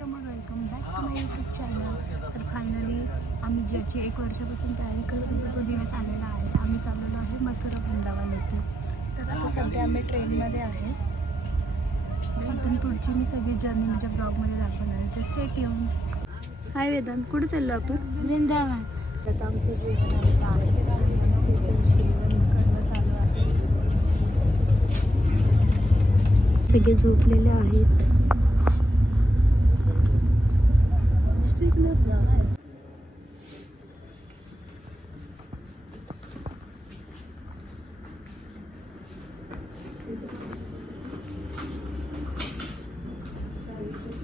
Welcome back to my YouTube channel. तर finally आम्ही ज्याची 1 वर्षापासून तयारी करत होतो तो दिवस आलेला आहे. आम्ही चाललेलो आहे मथुरा वृंदावन येथे. तर आता सध्या आम्ही ट्रेनमध्ये आहे. इथून पुढची मी सगळी जर्नी माझ्या ब्लॉगमध्ये दाखवणार आहे. तर स्टे ट्यून. हाय वेदांत, कुठे चाललो आपण? वृंदावन. आता आमचं जेवण आलेलं आहे. आमचं इथे जेवण करणं चालू आहे. सगळे झोपलेले आहेत.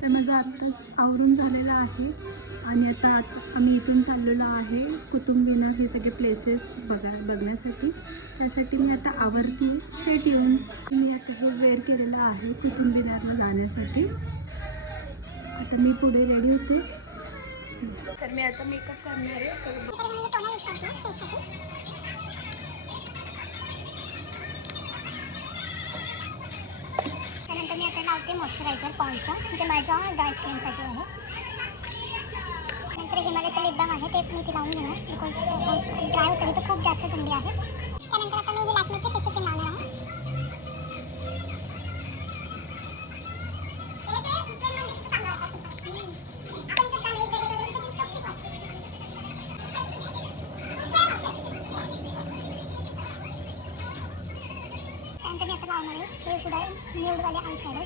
तर माझं आत्ताच आवरून झालेलं आहे आणि आता आम्ही इथून चाललेलो आहे कुतुंबिनर हे सगळे प्लेसेस बघण्यासाठी. त्यासाठी मी आता आवरती. स्टेट येऊन मी आता हे वेअर केलेलं आहे कुतुंबिनरला जाण्यासाठी. आता मी पुढे रेडी होते. तर मी आता मेकअप करणार आहे. त्यानंतर मी आता लावते मॉइश्चरायझर पॉन्डचा. ते माझ्या ड्राय स्किनसाठी आहे. नंतर हिमालयाचं लिप बाम आहे, ते मी ते लावून घेणार बिकॉज ड्राय होतं तर खूप जास्त थंडी आहे. त्यानंतर आता मी लॅक्मेचे फेस क्रीम लावणार आहे. त्यानंतर मी आता लावणार आहे हे सुद्धा न्यूडवाले आय शॅडो.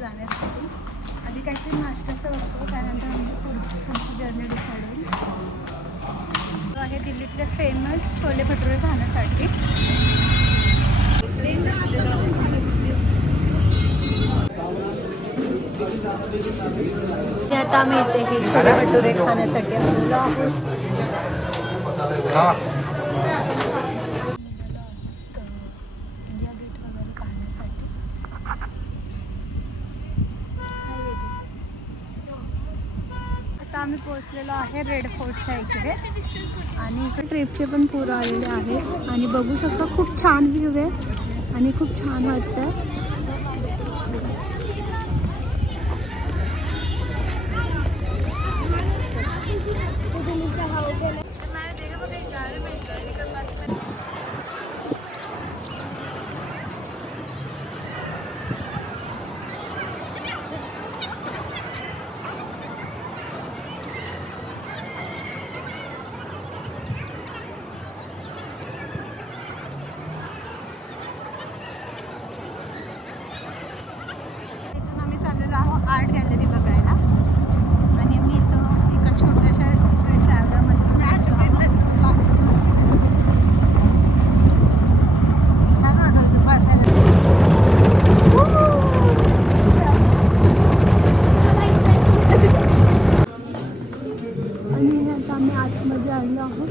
जाण्यासाठी आधी काहीतरी नाश्त्याचं बघतो, त्यानंतर आमची पुढची जर्नी डिसाईड होईल. आहे दिल्लीतले फेमस छोले भटुरे खाण्यासाठी. आता आम्ही इथे हे छोले भटुरे खाण्यासाठी आलेलो आहोत. इंडिया गेट वगैरे पाहण्यासाठी. आता आम्ही पोहोचलेलो आहे रेड फोर्टच्या इकडे आणि इकडे ट्रिपचे पण पूर आलेले आहेत आणि बघू शकता खूप छान व्ह्यू आहे आणि खूप छान वाटतं. आर्ट गॅलरी बघायला आणि मी इथं एका छोट्याशा ट्रॅव्हलरमध्ये छान वाटतं बसायला. आणि आता आम्ही आतमध्ये आलो आहोत.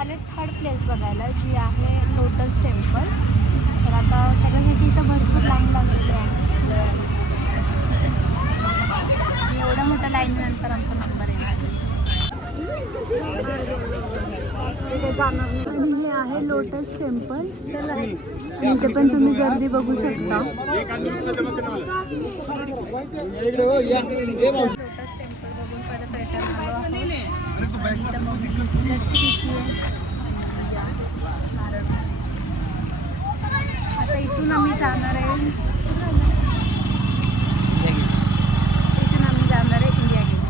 आले थर्ड प्लेस बघायला जी आहे लोटस टेम्पल. तर आता त्याच्यासाठी इथं भरपूर लाईन लागलेली आहे. एवढ्या मोठ्या लाईनीनंतर आमचा नंबर येणार. आणि हे आहे लोटस टेम्पल आणि इथे पण तुम्ही गर्दी बघू शकता. लोटस टेम्पल बघून परत रिटर्न आलो आहोत. इथं मग लस्सी घेतली आहे. आता इथून आम्ही जाणार आहे इंडिया गेट.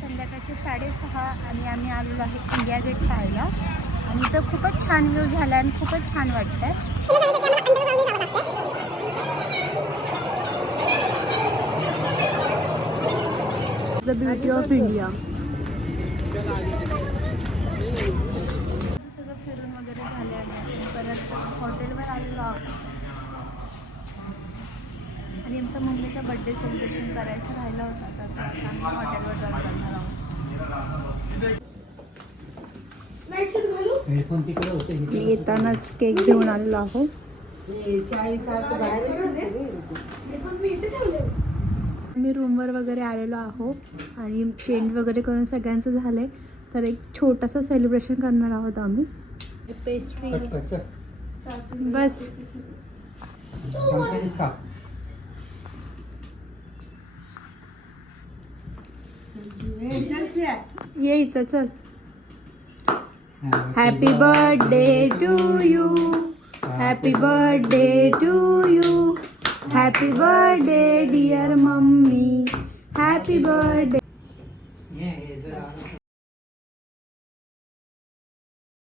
संध्याकाळचे 6:30 आणि आम्ही आलेलो आहे इंडिया गेट पाहायला. आणि इथं खूपच छान व्ह्यू झाला आणि खूपच छान वाटतं. The beauty of India. सगळं फिरून वगैरे झाले आहे. परत हॉटेलवर आलेलो आहोत आणि आमचा मम्मीचा बड्डे सेलिब्रेशन करायचं राहिला होता, तर आता आम्ही हॉटेलवर जाऊन करणार आहोत. मी येतानाच केक घेऊन आलेलो आहोत. मी रूमवर वगैरे आलेलो आहो आणि चेंज वगैरे करून सगळ्यांचं झालंय, तर एक छोटासा सेलिब्रेशन करणार आहोत आम्ही. पेस्ट्री बस. ये इथं चल. Happy birthday to you, happy birthday to you, happy birthday dear mummy, happy birthday.